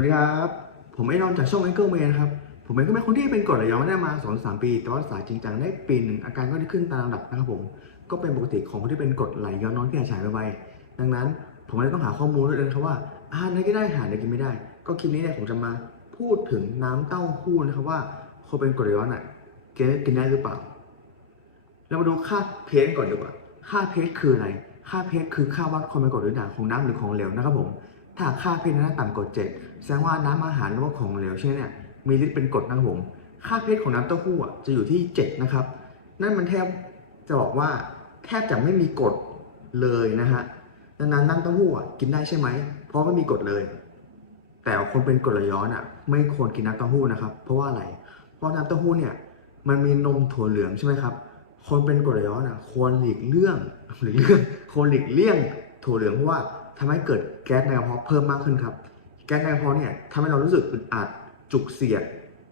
วัสดีครับ ผมไอ้นอนจากช่อง a n g l e Man นครับ ผมเองก็เป็นคนที่เป็นกรดไหลย้อนได้มา2อสามปี แต่ว่ารักษาจริงจังได้ปีหนึ่งอาการก็ได้ขึ้นตามลำดับนะครับผม ก็เป็นปกติของคนที่เป็นกรดไหลย้อนน้อยที่อาจฉายไปดังนั้นผมเลยต้องหาข้อมูลด้วยนะครับว่าอาหารไหนก็ได้อาหารไหนกินไม่ได้ ก็คลิปนี้เนี่ยผมจะมาพูดถึงน้ำเต้าหู้นะครับว่าคนเป็นกรดไหลย้อนอะกินกินได้หรือเปล่า เรามาดูค่าเพชก่อนดีกว่า ค่าเพชคืออะไร ค่าเพชคือค่าวัดความเป็นกรดหรือด่างของน้ำหรือของเหลวนะครับผม ถ้าค่าเพชนั้นต่ำกว่าเจ็ดแสดงว่าน้ำอาหารหรือว่าของเหลวเช่นเนี่ยมีฤทธิ์เป็นกรดนะครับผมค่าเพชของน้ำเต้าหู้อะจะอยู่ที่7นะครับนั่นมันแทบจะบอกว่าแทบจะไม่มีกรดเลยนะฮะดังนั้นน้ำเต้าหู้อะกินได้ใช่ไหมเพราะไม่มีกรดเลย แต่คนเป็นกรดไหลย้อนอะไม่ควรกินน้ำเต้าหู้นะครับ เพราะว่าอะไร เพราะน้ำเต้าหู้เนี่ยมันมีนมถั่วเหลืองใช่ไหมครับ คนเป็นกรดไหลย้อนอะควรหลีกเลี่ยงหลีกเลี่ยงควรหลีกเลี่ยงถั่วเหลืองเพราะว่า ทำให้เกิดแก๊สในกระเพาะเพิ่มมากขึ้นครับ แก๊สในกระเพาะเนี่ยทำให้เรารู้สึกอึดอัดจุกเสียด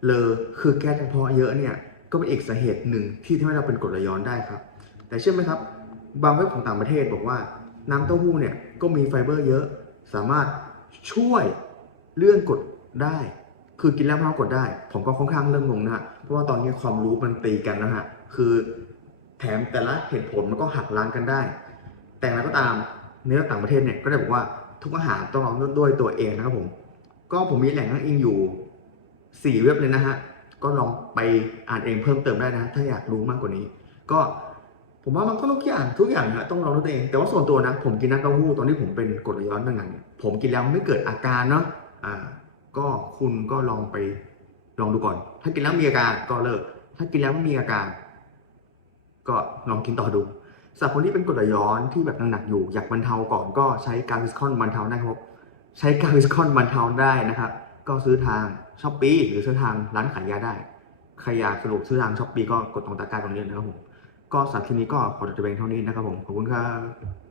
เลอคือแก๊สในกระเพาะเยอะเนี่ยก็เป็นอีกสาเหตุหนึ่งที่ทำให้เราเป็นกรดไหลย้อนได้ครับ แต่เชื่อไหมครับ บางเว็บของต่างประเทศบอกว่าน้ำเต้าหู้เนี่ยก็มีไฟเบอร์เยอะ สามารถช่วยเรื่องกรดได้ คือกินแล้วไม่ต้องกดได้ ผมก็ค่อนข้างเริ่มงงนะฮะเพราะว่าตอนนี้ความรู้มันตีกันนะฮะคือแถมแต่ละเหตุผลมันก็หักล้างกันได้ แต่อย่างไรก็ตาม ในต่างประเทศเนี่ยก็ได้บอกว่าทุกอาหารต้องลองด้วยตัวเองนะครับผม ก็ผมมีแหล่งอ้างอิงอยู่ 4 เว็บเลยนะฮะ ก็ลองไปอ่านเองเพิ่มเติมได้นะ ถ้าอยากรู้มากกว่านี้ ก็ผมว่ามันก็ทุกอย่างทุกอย่างนะต้องลองด้วยตัวเอง แต่ว่าส่วนตัวนะ ผมกินน้ำเต้าหู้ตอนที่ผมเป็นกรดไหลย้อนต่างๆเนี่ยผมกินแล้วไม่เกิดอาการเนาะอ่าก็คุณก็ลองไปลองดูก่อน ถ้ากินแล้วมีอาการก็เลิก ถ้ากินแล้วไม่มีอาการ ก็ลองกินต่อดู สำหรับคนที่เป็นกรดไหลย้อนที่แบบหนักๆอยู่ อยากบรรเทาก่อนก็ใช้การวิสคอนบรรเทาได้ครับใช้การวิสคอนบรรเทาได้นะครับ ก็ซื้อทางช้อปปีหรือซื้อทางร้านขายยาได้ใครอยากสะดวกซื้อทางช้อปปีก็กดตรงตะกร้าตรงนี้นะครับผมก็สำหรับคลิปนี้ก็ขอจบเพียงเท่านี้นะครับผมขอบคุณครับ